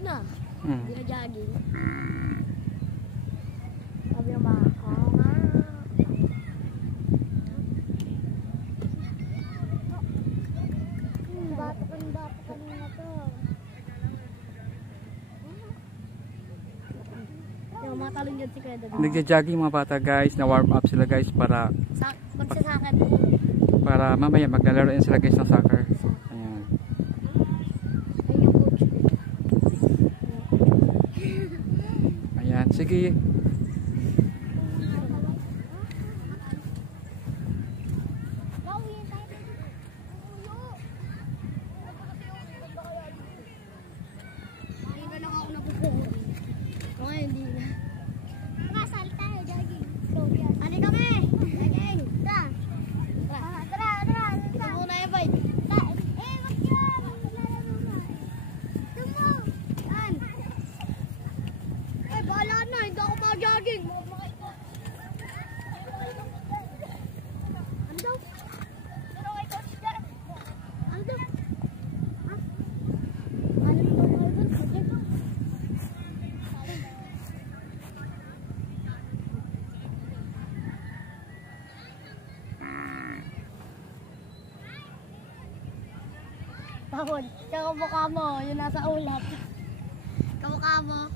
pagod na. Hindi na jogging. Sabi ng baka, oo nga. Bato kanina to. Yung mga talong dyan si Kuya David. Nagja-jogging mga bata guys, na warm up sila guys para magsasakad. Para mamaya maglalaro sila guys ng soccer. Ayan. Ayan, sige. Tahod. Kamukha mo, yun nasa ulat. Kamukha mo.